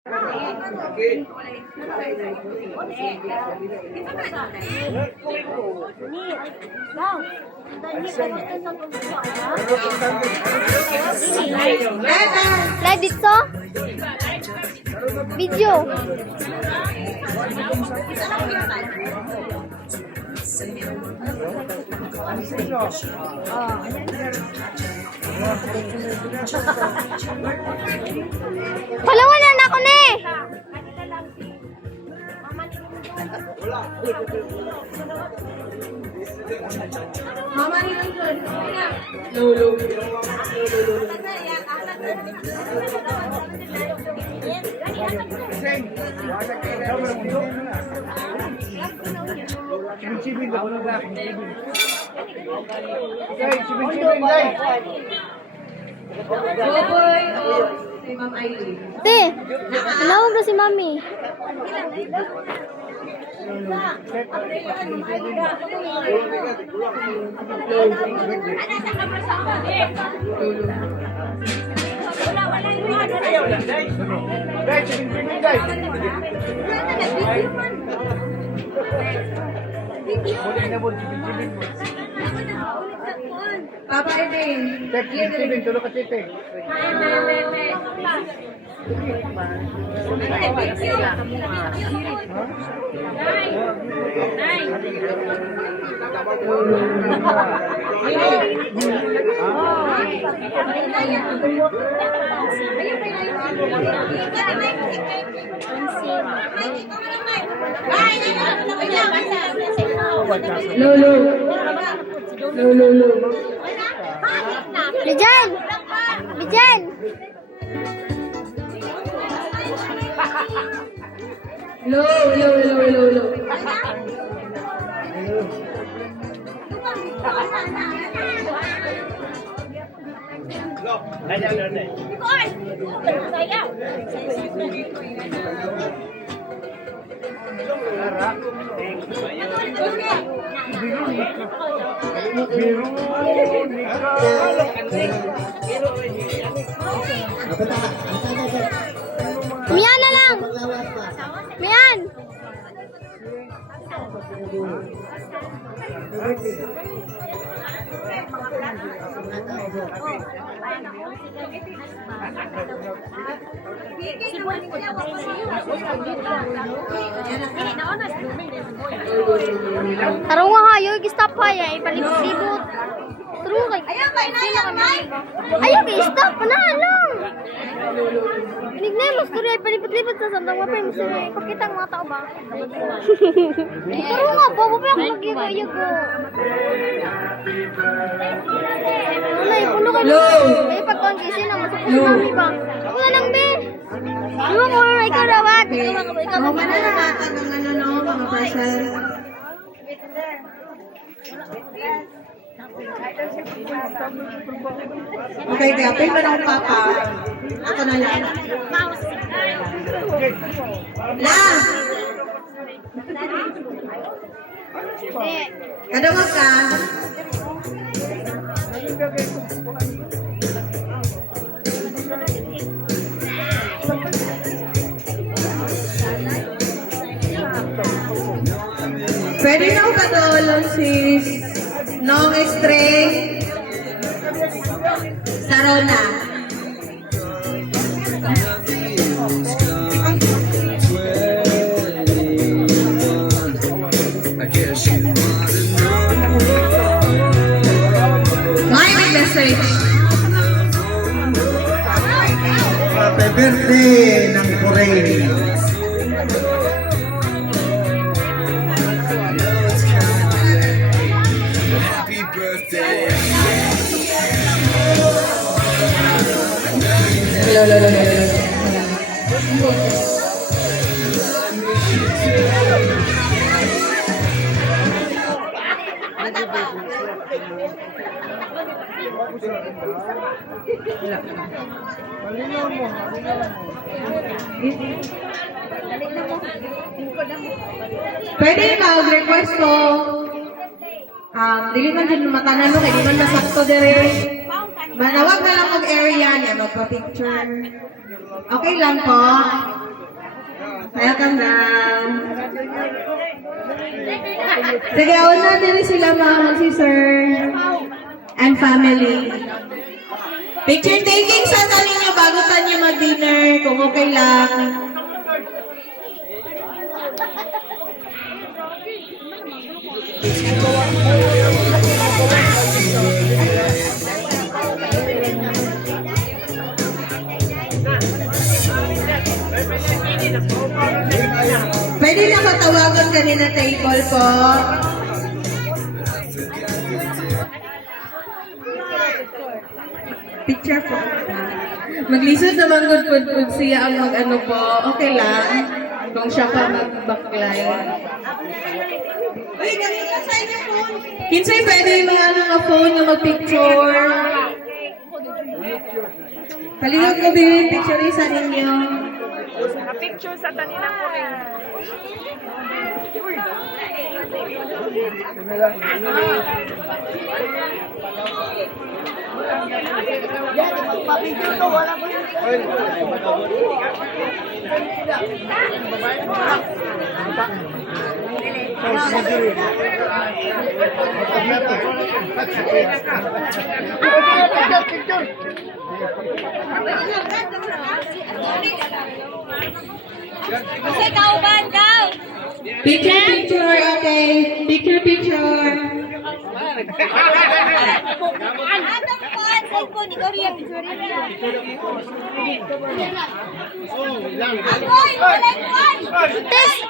Live dito? Video. Palawanan ako ni. Mama ni Lolo. Boboy o si Ma'am Aileen? Te, tinawag na si Mami. Papa Edwin. Tulog ka tite. Lolo. Lolo. Bijan! Bijan! Lolo. Mian na lang! Mian! Tarong nga hayo, i-stop ha ya, ipalibot-libot. Tarong kay. Ayaw kay stop, panalang. Nignemos ko rin, ipalibot-libot sa sandang mapay mo sila, ipakita ang mga tao ba? Tarong nga po, mapay ako mag-igo-igo. Wala, ipuno kayo. Ay, pagkongkisi na, masukot sa mami ba? Wala nang be. Ano mo, ikaw rawag. Ikaw Ako na nakatan ng mga person. Okay, kaya pay mo ng papa. Ako na lang. La! Kadawag ka. Pwede na ako katulong sis Nong Stray Sarona. My message. Happy birthday ng Kuray. Pwede mag-request ko. Dili man din matanan no, kay di man masakto dire. Manawag na lang mag-area niya, magpa-picture. Okay lang po. Sige, una din sila mga si Sir and family. Picture taking sa ninyo bago tayo mag-dinner, kung okay lang. Pwede nakatawagan kanina table po. Picture po. Maglisod naman good siya ang mag-ano po. Okay lang. Kung siya pa mag-backline. Uy, ganito sa inyo phone. Kinsay pwede yung mga ano nga phone yung mag-picture. Palihog ko din picture sa ninyo. Picture sa kanila ko rin. Kasi kauban daw. Picture, okay. Picture. Anong pan? Cellphone, ikaw rin. Agoy! Walang pan! Test!